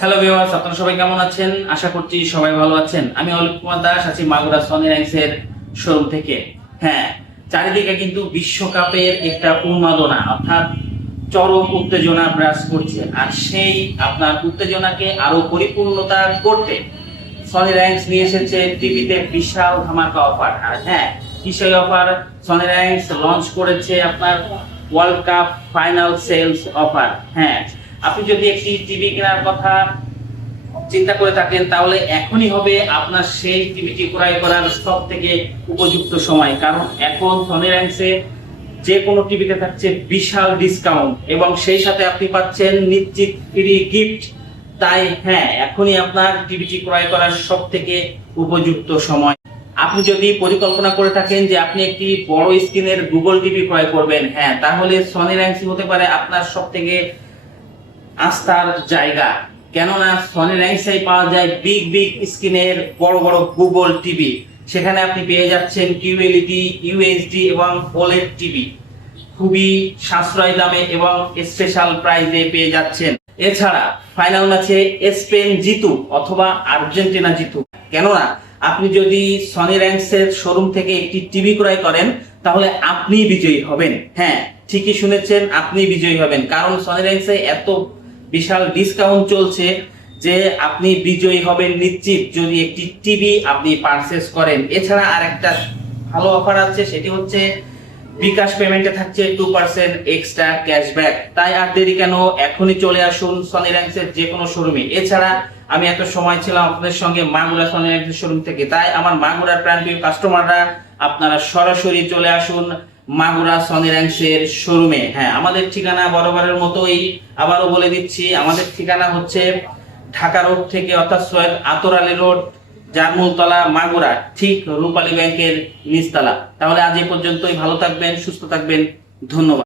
Hello viewers, আপনারা সবাই কেমন আছেন? আশা করছি সবাই ভালো আছেন। আমি অলিভ কুমার দাস আছি মাগুরা সনি র্যাঙ্কসের শোরুম থেকে। হ্যাঁ, চারিদিকে কিন্তু বিশ্বকাপের একটা উন্মাদনা অর্থাৎ চরম উত্তেজনা বিরাজ করছে। আর সেই আপনার উত্তেজনাকে আরো পরিপূর্ণতা করতে সনি র্যাঙ্কস নিয়ে এসেছে টিভিতে বিশাল ধামাকা অফার। আর হ্যাঁ, কি সেই অফার? সনি র্যাঙ্কস লঞ্চ করেছে আপনার world cup final sales offer. হ্যাঁ, আপনি যদি একটি টিভি কেনার কথা চিন্তা করে থাকেন তাহলে এখনই হবে আপনার সেই টিভিটি ক্রয় করার সব থেকে উপযুক্ত সময়। কারণ এখন সনি র্যাঙ্কসে যে কোনো টিভিতে থাকছে বিশাল ডিসকাউন্ট এবং সেই সাথে আপনি পাচ্ছেন নিশ্চিত ফ্রি গিফট। তাই হ্যাঁ, এখনই আপনার টিভিটি ক্রয় করার সব থেকে উপযুক্ত সময়। আপনি যদি পরিকল্পনা করে থাকেন যে আপনি একটি বড় স্ক্রিনের গুগল টিভি ক্রয় করবেন, হ্যাঁ, তাহলে সনি র্যাঙ্কস হতে পারে আপনার সব থেকে আস্থার জায়গা। কেননা সনি র্যাঙ্কসে পাওয়া যায় বিগ বিগ স্ক্রিনের বড় বড় গুগল টিভি। সেখানে আপনি পেয়ে যাচ্ছেন কিউএলইডি, ইউএইচডি এবং ওলেড টিভি খুবই সাশ্রয় দামে এবং স্পেশাল প্রাইসে পেয়ে যাচ্ছেন। এছাড়া ফাইনাল ম্যাচে স্পেন জিতুক অথবা আর্জেন্টিনা জিতুক, কেননা আপনি যদি সনি র্যাঙ্কসের শোরুম থেকে একটি টিভি ক্রয় করেন তাহলে আপনি বিজয়ী হবেন। হ্যাঁ, ঠিকই শুনেছেন, আপনি বিজয়ী হবেন। কারণ সনি র্যাঙ্কসে এত বিশাল ডিসকাউন্ট চলছে যে আপনি বিজয়ী হবেন নিশ্চিত যদি একটি টিভি আপনি পারচেজ করেন। এছাড়া আরেকটা ভালো অফার আছে, সেটি হচ্ছে বিকাশ পেমেন্টে থাকছে 2% এক্সট্রা ক্যাশব্যাক। তাই আর দেরি কেন, এখনই চলে আসুন সনি র্যাঙ্কসের যে কোনো শোরুমে। এছাড়া আমি এত সময় ছিলাম আপনাদের সঙ্গে মাগুরা সনি র্যাঙ্কসের শোরুম থেকে, তাই আমার মাগুরার প্রান্তীয় কাস্টমাররা আপনারা সরাসরি চলে আসুন মাগুরা সনি র্যাঙ্কসের শোরুমে। হ্যাঁ, আমাদের ঠিকানা বরাবরের মতোই আবারও বলে দিচ্ছি, আমাদের ঠিকানা হচ্ছে ঢাকা রোড থেকে অর্থাৎ সৈয়দ আতর আলী রোড, জারমুলতলা, মাগুরা, ঠিক রূপালী ব্যাংকের নিচতলা। তাহলে আজ এই পর্যন্তই। ভালো থাকবেন, সুস্থ থাকবেন, ধন্যবাদ।